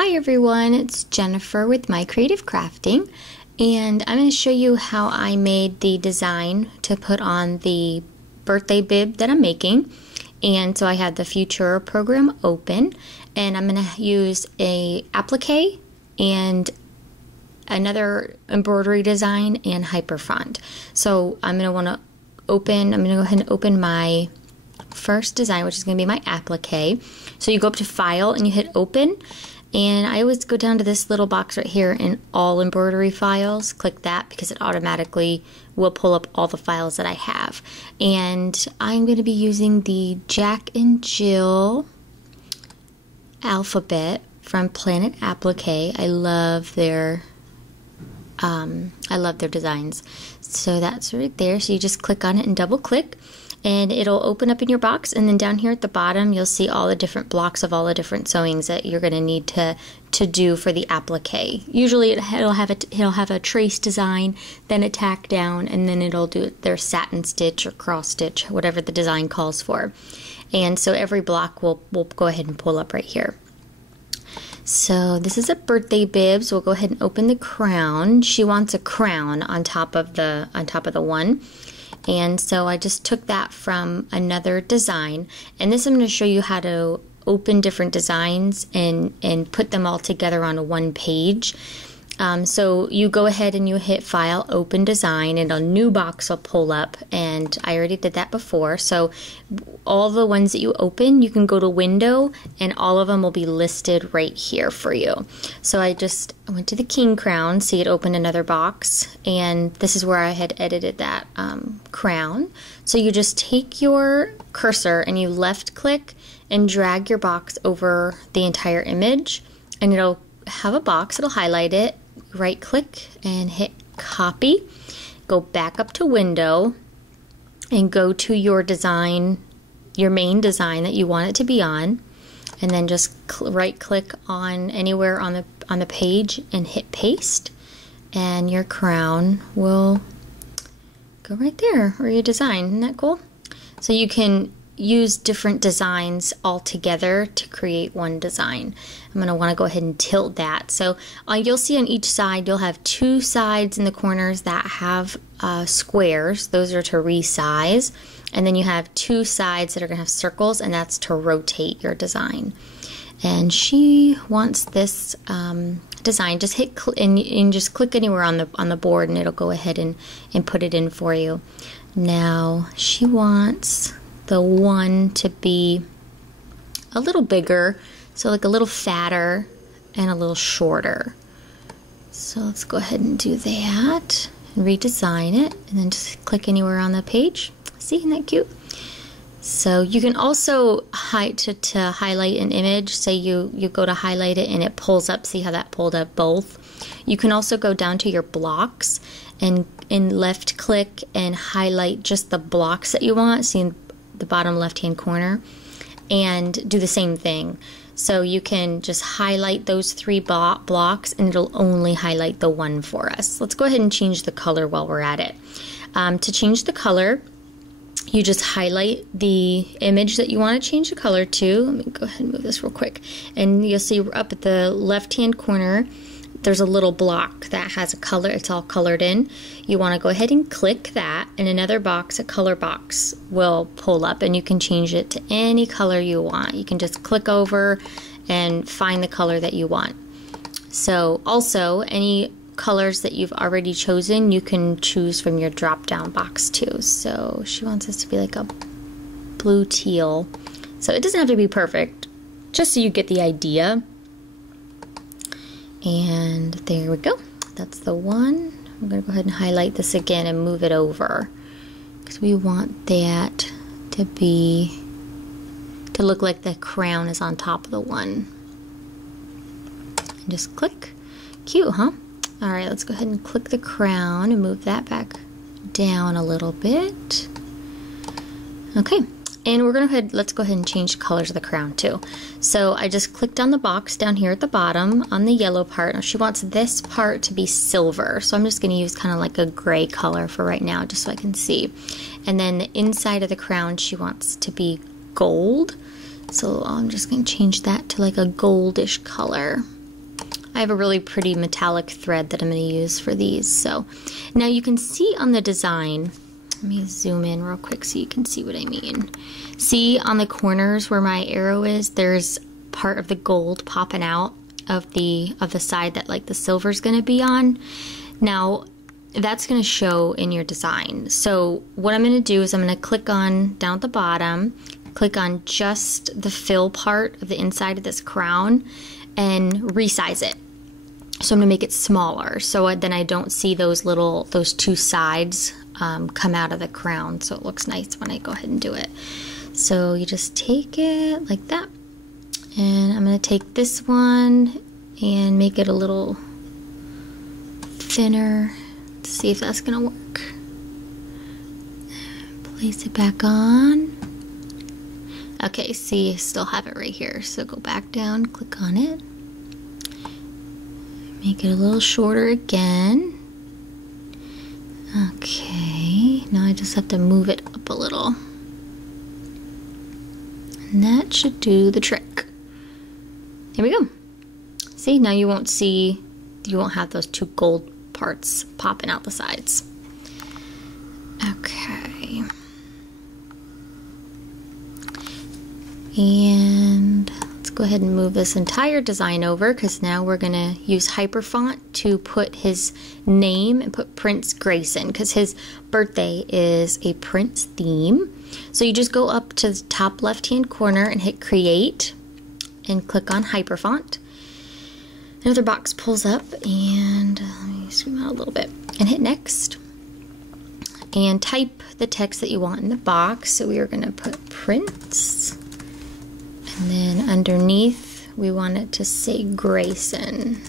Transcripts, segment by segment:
Hi everyone, it's Jennifer with My Creative Crafting, and I'm going to show you how I made the design to put on the birthday bib that I'm making. And so I had the Futura program open, and I'm going to use a applique and another embroidery design and hyperfont. So I'm going to go ahead and open my first design, which is going to be my applique. So you go up to File and you hit Open. And I always go down to this little box right here in all embroidery files. Click that because it automatically will pull up all the files that I have. And I'm going to be using the Jack and Jill alphabet from Planet Applique. I love their designs. So that's right there. So you just click on it and double click, and it'll open up in your box, and then down here at the bottom you'll see all the different blocks of all the different sewings that you're going to need to do for the applique. Usually it'll have a trace design, then a tack down, and then it'll do their satin stitch or cross stitch, whatever the design calls for. And so every block will go ahead and pull up right here. So this is a birthday bib, so we'll go ahead and open the crown. She wants a crown on top of the one. And so I just took that from another design, and this I'm going to show you how to open different designs and put them all together on a one page. So you go ahead and you hit File, Open Design, and a new box will pull up, and I already did that before. So all the ones that you open, you can go to Window, and all of them will be listed right here for you. So I went to the King Crown, see it opened another box, and this is where I had edited that crown. So you just take your cursor and you left click and drag your box over the entire image, and it'll have a box, it'll highlight it, right click and hit copy, go back up to Window and go to your design, your main design that you want it to be on, and then just right click on anywhere on the page and hit paste, and your crown will go right there, or your design. Isn't that cool? So you can use different designs all together to create one design. I'm going to want to go ahead and tilt that. So you'll see on each side you'll have two sides in the corners that have squares. Those are to resize. And then you have two sides that are going to have circles, and that's to rotate your design. And she wants this design. Just hit and just click anywhere on the board, and it'll go ahead and put it in for you. Now she wants the one to be a little bigger, so like a little fatter and a little shorter. So let's go ahead and do that and redesign it, and then just click anywhere on the page. See, isn't that cute? So you can also to highlight an image. Say you go to highlight it and it pulls up. See how that pulled up both? You can also go down to your blocks and left click and highlight just the blocks that you want. See the bottom left hand corner, and do the same thing. So you can just highlight those three blocks, and it'll only highlight the one for us. Let's go ahead and change the color while we're at it. To change the color, you just highlight the image that you want to change the color to. Let me go ahead and move this real quick, and you'll see up at the left hand corner there's a little block that has a color. It's all colored in. You want to go ahead and click that, and another box, a color box, will pull up, and you can change it to any color you want. You can just click over and find the color that you want. So also any colors that you've already chosen, you can choose from your drop down box too. So she wants this to be like a blue teal. So it doesn't have to be perfect, just so you get the idea. And there we go. That's the one. I'm going to go ahead and highlight this again and move it over, because we want that to look like the crown is on top of the one. And just click. Cute, huh? Alright, let's go ahead and click the crown and move that back down a little bit. Okay. And let's go ahead and change the colors of the crown too. So I just clicked on the box down here at the bottom on the yellow part. Now she wants this part to be silver. So I'm just going to use kind of like a gray color for right now, just so I can see. And then the inside of the crown she wants to be gold. So I'm just going to change that to like a goldish color. I have a really pretty metallic thread that I'm going to use for these. So now you can see on the design, let me zoom in real quick so you can see what I mean. See on the corners where my arrow is, there's part of the gold popping out of the side that like the silver's going to be on. Now that's going to show in your design. So what I'm going to do is I'm going to click on down at the bottom, click on just the fill part of the inside of this crown and resize it. So I'm going to make it smaller so then I don't see those two sides come out of the crown, so it looks nice when I go ahead and do it. So you just take it like that, and I'm going to take this one and make it a little thinner. Let's see if that's going to work. Place it back on. Okay, see, I still have it right here. So go back down, click on it. Make it a little shorter again. Okay, now I just have to move it up a little. And that should do the trick. Here we go. See, now you won't have those two gold parts popping out the sides. Okay. And let's go ahead and move this entire design over, because now we're going to use Hyperfont to put his name and put Prince Grayson, because his birthday is a Prince theme. So you just go up to the top left hand corner and hit Create and click on Hyperfont. Another box pulls up, and let me zoom out a little bit and hit Next and type the text that you want in the box. So we are going to put Prince. And then underneath, we want it to say Grayson.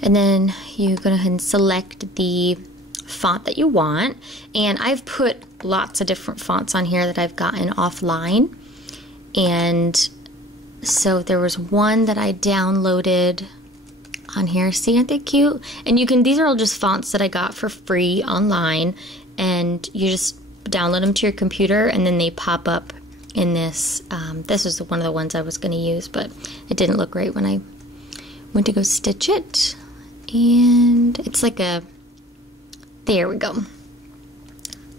And then you go ahead and select the font that you want. And I've put lots of different fonts on here that I've gotten offline. And so there was one that I downloaded on here. See, aren't they cute? And these are all just fonts that I got for free online. And you just download them to your computer, and then they pop up in this. This was one of the ones I was going to use, but it didn't look right when I went to go stitch it. And it's like there we go.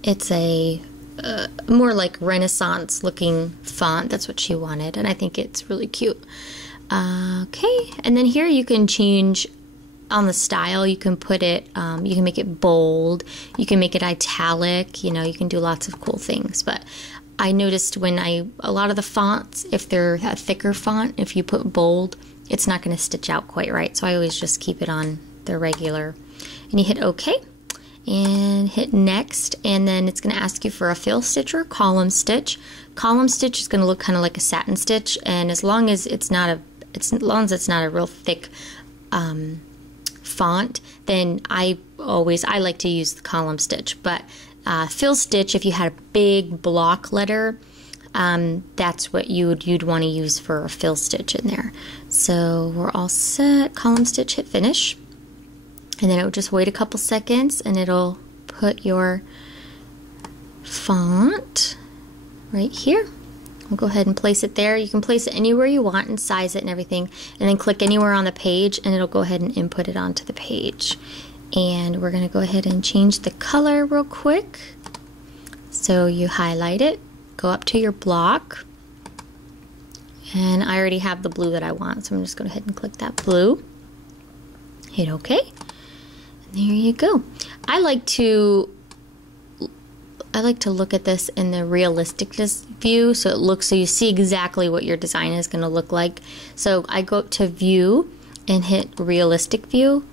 It's a more like Renaissance looking font. That's what she wanted, and I think it's really cute. Okay, and then here you can change on the style. You can put it, you can make it bold, you can make it italic, you can do lots of cool things. But I noticed a lot of the fonts, if they're a thicker font, if you put bold, it's not going to stitch out quite right. So I always just keep it on the regular. And you hit OK and hit Next, and then it's going to ask you for a fill stitch or a column stitch. Column stitch is going to look kind of like a satin stitch, and as long as it's not a real thick font, then I like to use the column stitch. But fill stitch, if you had a big block letter, that's what you'd want to use for a fill stitch in there. So we're all set. Column stitch, hit finish, and then it will just wait a couple seconds, and it'll put your font right here. We'll go ahead and place it there. You can place it anywhere you want and size it and everything, and then click anywhere on the page, and it'll go ahead and input it onto the page. And we're going to go ahead and change the color real quick. So you highlight it, go up to your block, and I already have the blue that I want, so I'm just going to go ahead and click that blue. Hit OK. And there you go. I like to look at this in the realistic view, so you see exactly what your design is going to look like. So I go up to View and hit Realistic View,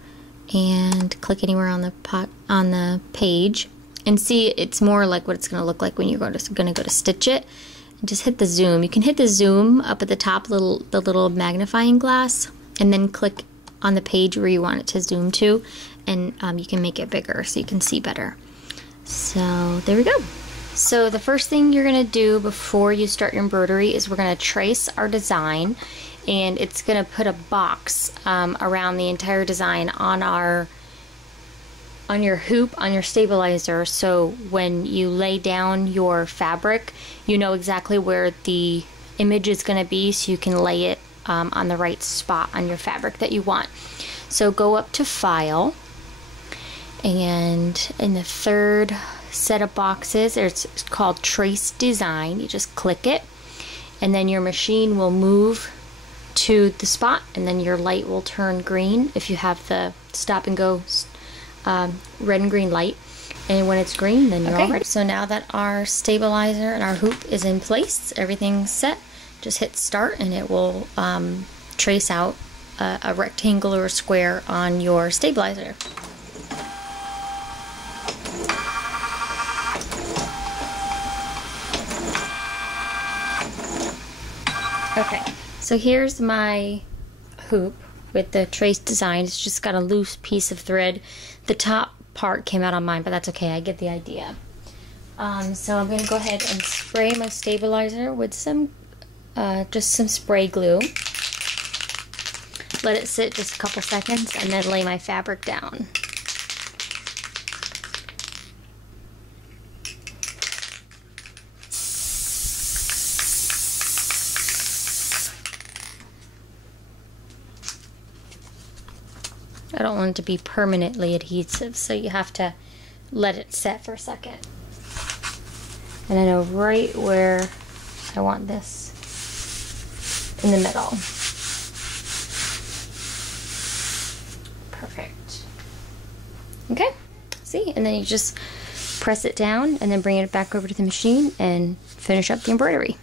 and click anywhere on the page, and see it's more like what it's going to look like when you're going to go to stitch it. And just hit the zoom. You can hit the zoom up at the top, the little magnifying glass, and then click on the page where you want it to zoom to, and you can make it bigger so you can see better. So there we go. So the first thing you're going to do before you start your embroidery is we're going to trace our design, and it's going to put a box around the entire design on your hoop, on your stabilizer, so when you lay down your fabric, you know exactly where the image is going to be, so you can lay it on the right spot on your fabric that you want. So go up to File, and in the third set of boxes, it's called Trace Design. You just click it, and then your machine will move to the spot, and then your light will turn green if you have the stop and go red and green light. And when it's green, then you're all ready. So now that our stabilizer and our hoop is in place, everything's set, just hit start and it will trace out a rectangle or a square on your stabilizer. Okay, so here's my hoop with the trace design. It's just got a loose piece of thread. The top part came out on mine, but that's okay, I get the idea. So I'm going to go ahead and spray my stabilizer with some, just some spray glue. Let it sit just a couple seconds and then lay my fabric down. I don't want it to be permanently adhesive, so you have to let it set for a second. And I know right where I want this, in the middle. Perfect. Okay, see? And then you just press it down and then bring it back over to the machine and finish up the embroidery.